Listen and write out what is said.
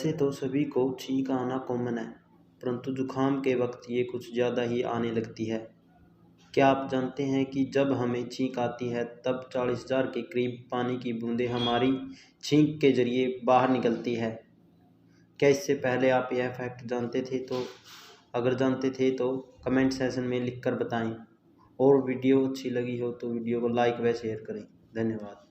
वैसे तो सभी को छींक आना कॉमन है, परंतु जुकाम के वक्त ये कुछ ज़्यादा ही आने लगती है। क्या आप जानते हैं कि जब हमें छींक आती है तब 40,000 के करीब पानी की बूंदें हमारी छींक के जरिए बाहर निकलती है। क्या इससे पहले आप यह फैक्ट जानते थे? तो अगर जानते थे तो कमेंट सेशन में लिखकर बताएं। और वीडियो अच्छी लगी हो तो वीडियो को लाइक व शेयर करें। धन्यवाद।